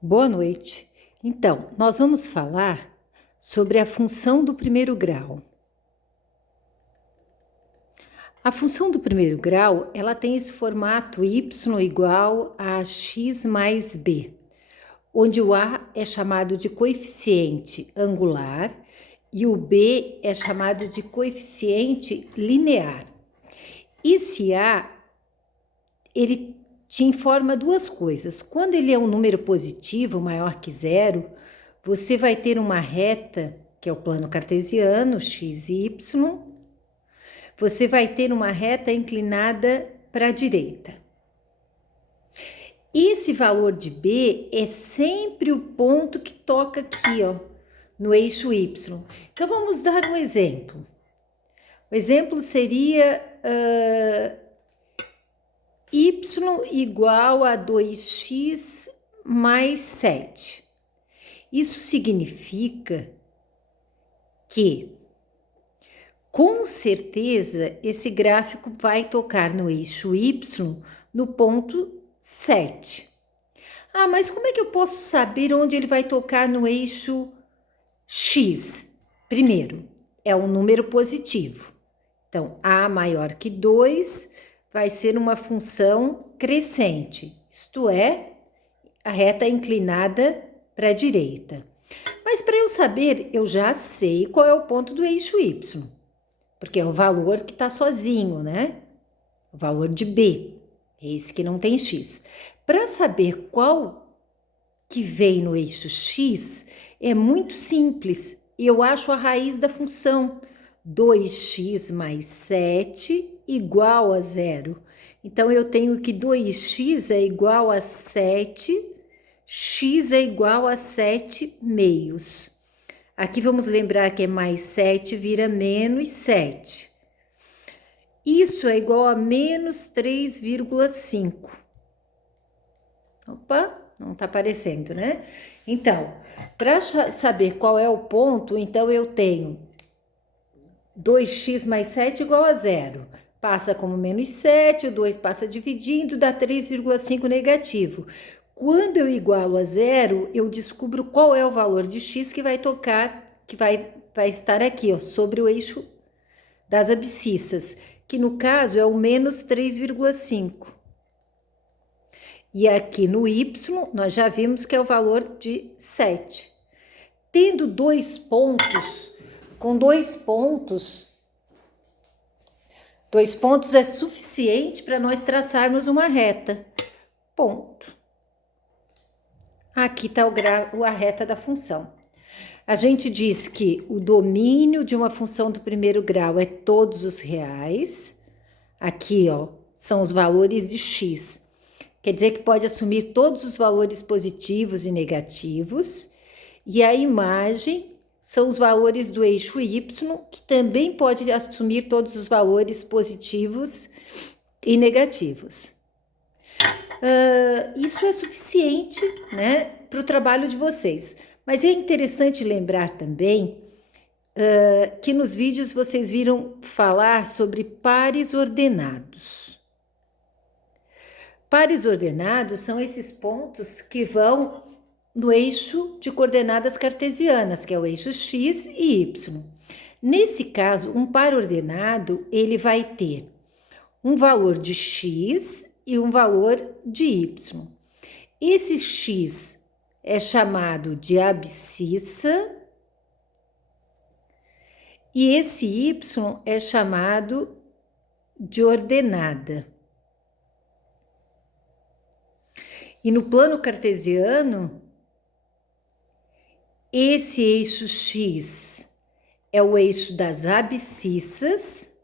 Boa noite. Então, nós vamos falar sobre a função do primeiro grau. A função do primeiro grau, ela tem esse formato y igual a x mais b, onde o a é chamado de coeficiente angular e o b é chamado de coeficiente linear. Esse a, ele te informa duas coisas. Quando ele é um número positivo, maior que zero, você vai ter uma reta, que é o plano cartesiano, x e y. Você vai ter uma reta inclinada para a direita. Esse valor de B é sempre o ponto que toca aqui, ó, no eixo Y. Então, vamos dar um exemplo. O exemplo seria y igual a 2x mais 7. Isso significa que, com certeza, esse gráfico vai tocar no eixo Y no ponto 7. Ah, mas como é que eu posso saber onde ele vai tocar no eixo X? Primeiro, é um número positivo. Então, A maior que 2 vai ser uma função crescente, isto é, a reta inclinada para a direita. Mas para eu saber, eu já sei qual é o ponto do eixo Y, porque é o valor que está sozinho, né? O valor de B, esse que não tem X. Para saber qual que vem no eixo X, é muito simples. Eu acho a raiz da função 2x mais 7 igual a zero. Então, eu tenho que 2x é igual a 7, x é igual a 7 meios. Aqui vamos lembrar que é mais 7 vira menos 7. Isso é igual a menos 3,5. Opa, não está aparecendo, né? Então, para saber qual é o ponto, então eu tenho 2x mais 7 igual a zero. Passa como menos 7, o 2 passa dividindo, dá 3,5 negativo. Quando eu igualo a zero, eu descubro qual é o valor de x que vai tocar, que vai estar aqui, ó, sobre o eixo das abscissas, que no caso é o menos 3,5. E aqui no y, nós já vimos que é o valor de 7. Tendo dois pontos, com dois pontos é suficiente para nós traçarmos uma reta. Ponto. Aqui está a reta da função. A gente diz que o domínio de uma função do primeiro grau é todos os reais. Aqui, ó, são os valores de x. Quer dizer que pode assumir todos os valores positivos e negativos. E a imagem são os valores do eixo y, que também pode assumir todos os valores positivos e negativos. Isso é suficiente, né, para o trabalho de vocês. Mas é interessante lembrar também que nos vídeos vocês viram falar sobre pares ordenados. Pares ordenados são esses pontos que vão no eixo de coordenadas cartesianas, que é o eixo x e y. Nesse caso, um par ordenado, ele vai ter um valor de x e um valor de y. Esse x é chamado de abscissa e esse y é chamado de ordenada. E no plano cartesiano, esse eixo x é o eixo das abscissas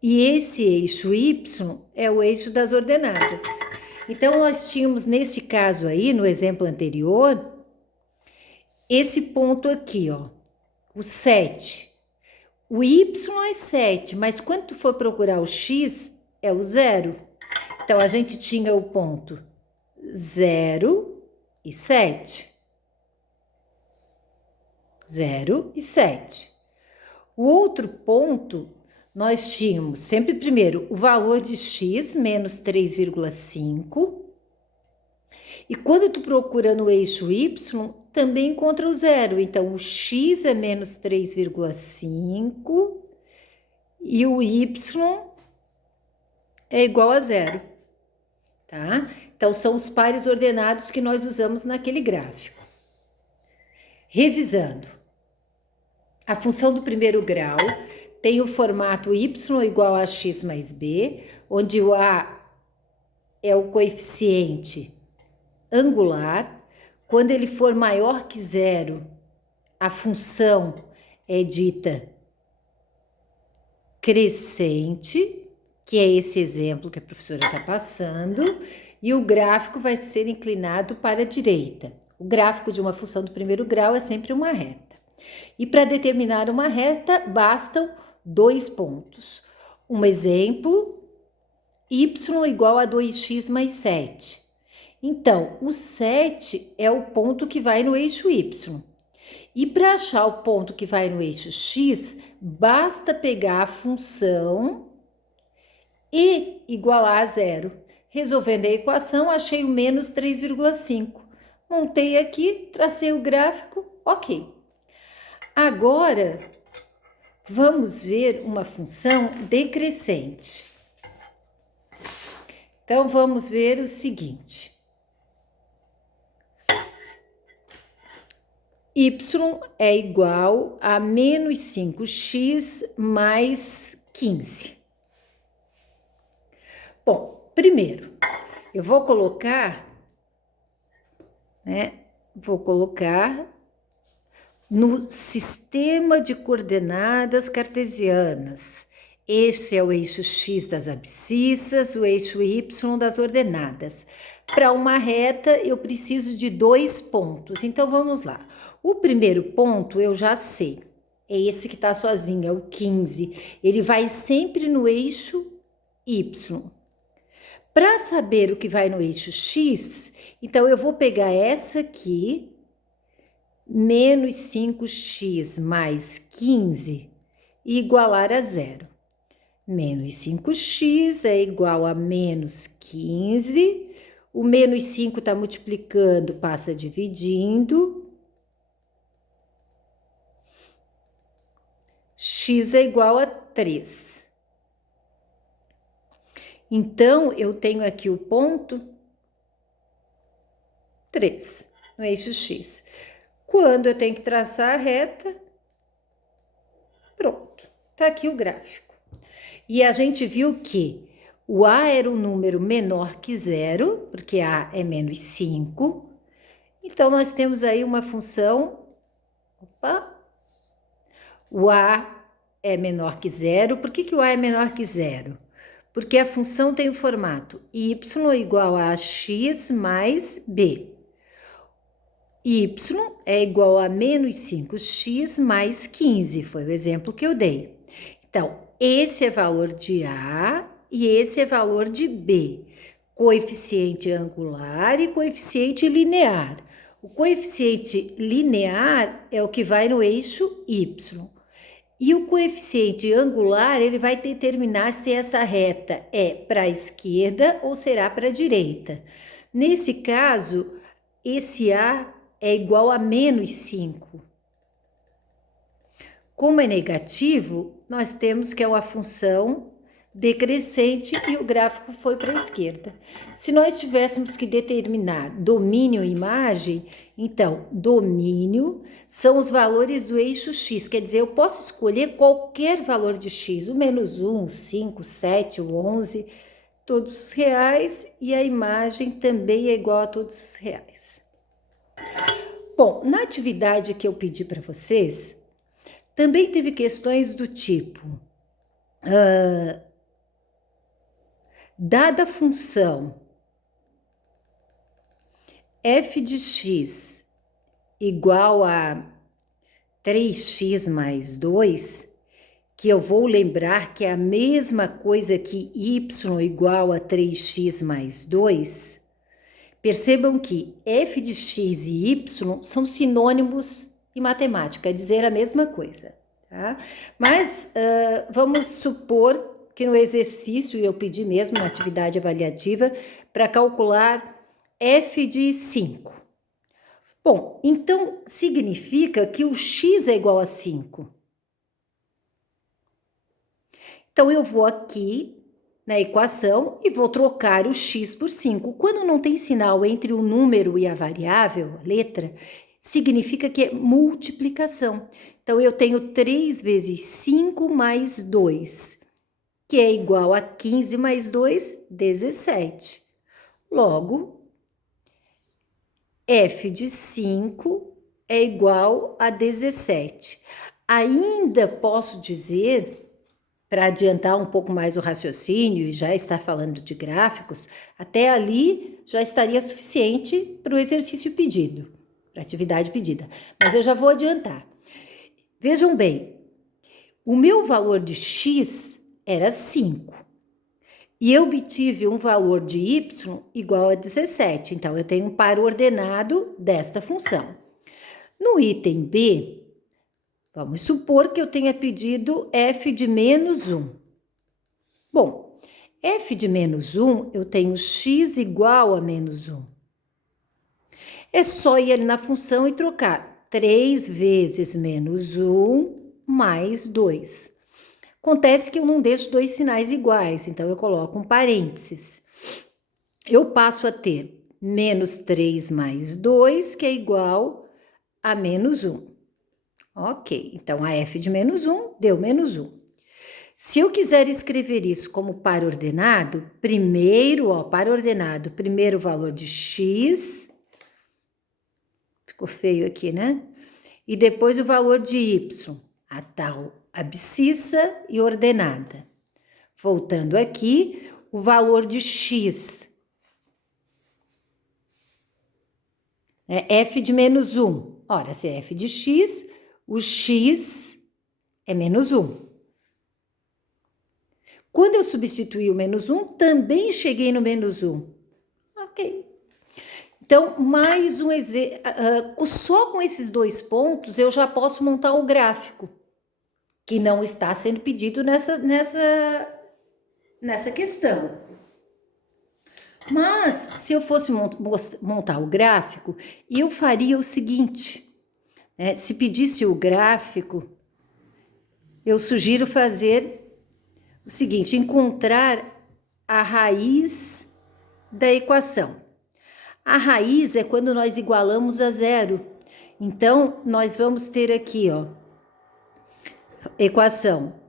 e esse eixo y é o eixo das ordenadas. Então, nós tínhamos nesse caso aí, no exemplo anterior, esse ponto aqui, ó, o 7. O y é 7, mas quando tu for procurar o x, é o 0. Então, a gente tinha o ponto 0 e 7. 0 e 7. O outro ponto, nós tínhamos sempre primeiro o valor de x menos 3,5 E quando tu procura no eixo y, também encontra o zero. Então, o x é menos 3,5 e o y é igual a zero, tá? Então, são os pares ordenados que nós usamos naquele gráfico. Revisando, a função do primeiro grau tem o formato y igual a x mais b, onde o a é o coeficiente angular. Quando ele for maior que zero, a função é dita crescente, que é esse exemplo que a professora está passando, e o gráfico vai ser inclinado para a direita. O gráfico de uma função do primeiro grau é sempre uma reta. E para determinar uma reta, bastam 2 pontos. Um exemplo, y igual a 2x mais 7. Então, o 7 é o ponto que vai no eixo y. E para achar o ponto que vai no eixo x, basta pegar a função e igualar a zero. Resolvendo a equação, achei o menos 3,5. Montei aqui, tracei o gráfico, ok. Agora, vamos ver uma função decrescente. Então, vamos ver o seguinte. Y é igual a menos 5x mais 15. Bom, primeiro, eu vou colocar, no sistema de coordenadas cartesianas. Este é o eixo x das abscissas, o eixo y das ordenadas. Para uma reta, eu preciso de 2 pontos. Então, vamos lá. O primeiro ponto eu já sei. É esse que está sozinho, é o 15. Ele vai sempre no eixo y. Para saber o que vai no eixo x, então eu vou pegar essa aqui, menos 5x mais 15, e igualar a zero. Menos 5x é igual a menos 15. O menos 5 está multiplicando, passa dividindo. X é igual a 3. Então, eu tenho aqui o ponto 3 no eixo x. Quando eu tenho que traçar a reta, pronto, tá aqui o gráfico. E a gente viu que o a era um número menor que zero, porque a é menos 5. Então, nós temos aí uma função, o a é menor que zero. Por que o a é menor que zero? Porque a função tem o formato y igual a x mais b. Y é igual a menos 5x mais 15, foi o exemplo que eu dei. Então, esse é valor de A e esse é valor de B. Coeficiente angular e coeficiente linear. O coeficiente linear é o que vai no eixo Y. E o coeficiente angular, ele vai determinar se essa reta é para a esquerda ou será para a direita. Nesse caso, esse A é igual a menos 5. Como é negativo, nós temos que é uma função decrescente e o gráfico foi para a esquerda. Se nós tivéssemos que determinar domínio e imagem, então, domínio são os valores do eixo x, quer dizer, eu posso escolher qualquer valor de x, o menos 1, 5, 7, o 11, todos os reais, e a imagem também é igual a todos os reais. Bom, na atividade que eu pedi para vocês, também teve questões do tipo, dada a função f de x igual a 3x mais 2, que eu vou lembrar que é a mesma coisa que y igual a 3x mais 2, percebam que f de x e y são sinônimos em matemática, é dizer a mesma coisa, tá? Mas vamos supor que no exercício, eu pedi mesmo na atividade avaliativa, para calcular f de 5. Bom, então significa que o x é igual a 5. Então, eu vou aqui na equação e vou trocar o x por 5. Quando não tem sinal entre o número e a variável, a letra, significa que é multiplicação. Então, eu tenho 3 vezes 5 mais 2, que é igual a 15 mais 2, 17. Logo, f de 5 é igual a 17. Ainda posso dizer, para adiantar um pouco mais o raciocínio e já estar falando de gráficos, até ali já estaria suficiente para o exercício pedido, para a atividade pedida. Mas eu já vou adiantar. Vejam bem, o meu valor de x era 5 e eu obtive um valor de y igual a 17. Então, eu tenho um par ordenado desta função. No item B, vamos supor que eu tenha pedido f de menos 1. Bom, f de menos 1, eu tenho x igual a menos 1. É só ir ali na função e trocar 3 vezes menos 1 mais 2. Acontece que eu não deixo dois sinais iguais, então eu coloco um parênteses. Eu passo a ter menos 3 mais 2, que é igual a menos 1. Ok, então a f de menos 1 deu menos 1. Se eu quiser escrever isso como par ordenado, primeiro, par ordenado, primeiro o valor de x, ficou feio aqui, né? E depois o valor de y, a tal abscissa e ordenada. Voltando aqui, o valor de x, f de menos 1. Ora, se é f de x, o x é menos 1. Quando eu substituí o menos 1, também cheguei no menos 1. Ok. Então, mais um exemplo. Só com esses dois pontos, eu já posso montar o gráfico, que não está sendo pedido nessa questão. Mas, se eu fosse montar o gráfico, eu faria o seguinte, né? Se pedisse o gráfico, eu sugiro fazer o seguinte, encontrar a raiz da equação. A raiz é quando nós igualamos a zero. Então, nós vamos ter aqui, equação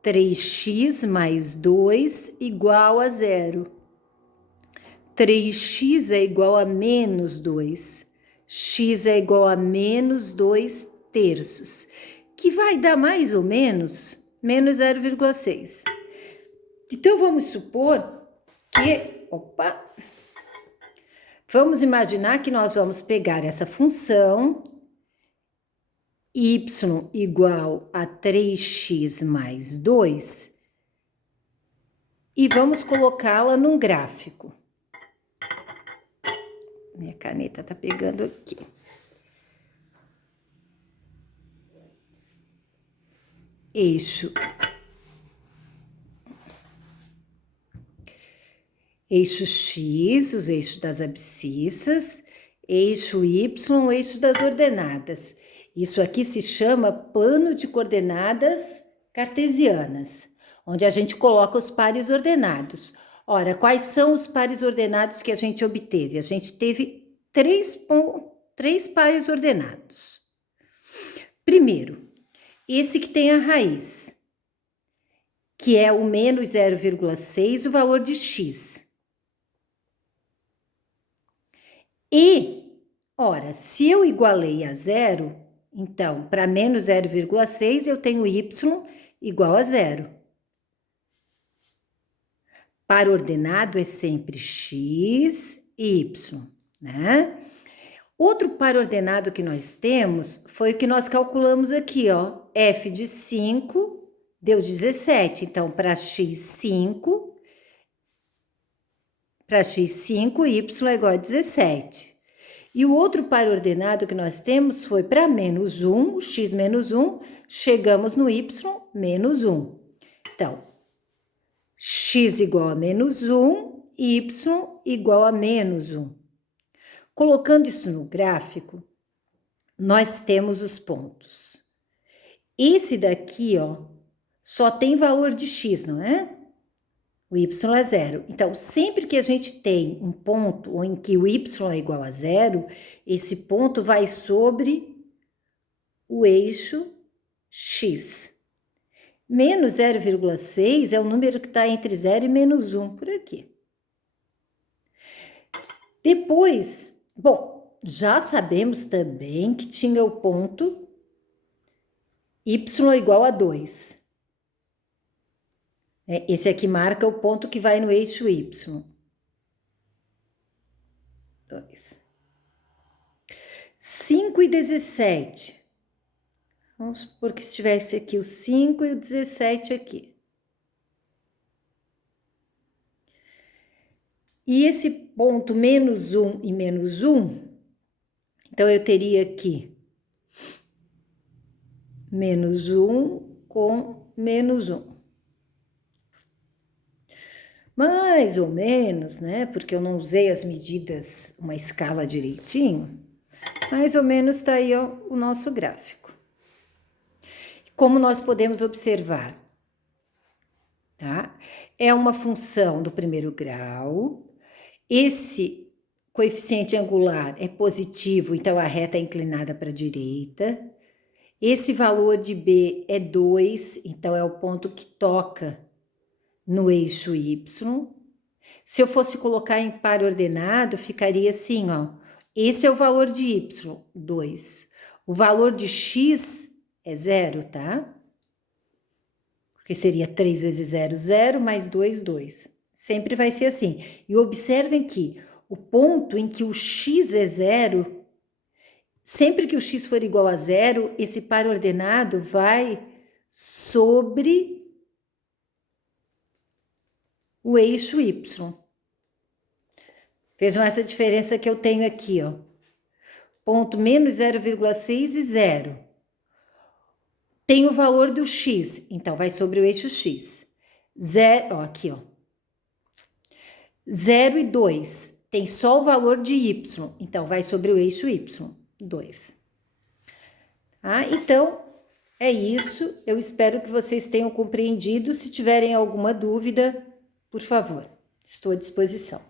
3x mais 2 igual a zero. 3x é igual a menos 2. X é igual a menos 2 terços, que vai dar mais ou menos 0,6. Então, vamos supor que... Vamos imaginar que nós vamos pegar essa função y igual a 3x mais 2 e vamos colocá-la num gráfico. Minha caneta tá pegando aqui. Eixo X, os eixos das abscissas, eixo Y, o eixo das ordenadas. Isso aqui se chama plano de coordenadas cartesianas, onde a gente coloca os pares ordenados. Ora, quais são os pares ordenados que a gente obteve? A gente teve três pares ordenados. Primeiro, esse que tem a raiz, que é o menos 0,6, o valor de x. E, ora, se eu igualei a zero, então, para menos 0,6, eu tenho y igual a zero. Par ordenado é sempre x e y, né? Outro par ordenado que nós temos foi o que nós calculamos aqui, f de 5 deu 17. Então, para x5, y é igual a 17. E o outro par ordenado que nós temos foi para menos 1, x menos 1, chegamos no y menos 1. Então, x igual a menos 1, y igual a menos 1. Colocando isso no gráfico, nós temos os pontos. Esse daqui, ó, só tem valor de x, não é? O y é zero. Então, sempre que a gente tem um ponto em que o y é igual a zero, esse ponto vai sobre o eixo x. Menos 0,6 é o número que está entre 0 e menos 1, por aqui. Depois, bom, já sabemos também que tinha o ponto y igual a 2. Esse aqui marca o ponto que vai no eixo y. 2. 5 e 17. Vamos supor que estivesse aqui o 5 e o 17 aqui. E esse ponto menos 1 e menos 1, então eu teria aqui menos 1 com menos 1. Mais ou menos, né? Porque eu não usei as medidas, uma escala direitinho. Mais ou menos tá aí, ó, o nosso gráfico. Como nós podemos observar, tá? É uma função do primeiro grau. Esse coeficiente angular é positivo, então a reta é inclinada para a direita. Esse valor de B é 2, então é o ponto que toca no eixo Y. Se eu fosse colocar em par ordenado, ficaria assim, ó. Esse é o valor de Y, 2. O valor de X é 0, tá? Porque seria 3 vezes 0, 0, mais 2, 2. Sempre vai ser assim. E observem que o ponto em que o X é 0, sempre que o X for igual a 0, esse par ordenado vai sobre o eixo Y. Vejam essa diferença que eu tenho aqui, ó. Ponto menos 0,6 e 0. Tem o valor do x, então vai sobre o eixo x. Zero, ó, aqui, ó. 0 e 2. Tem só o valor de y, então vai sobre o eixo y. 2. Ah, então, é isso. Eu espero que vocês tenham compreendido. Se tiverem alguma dúvida, por favor, estou à disposição.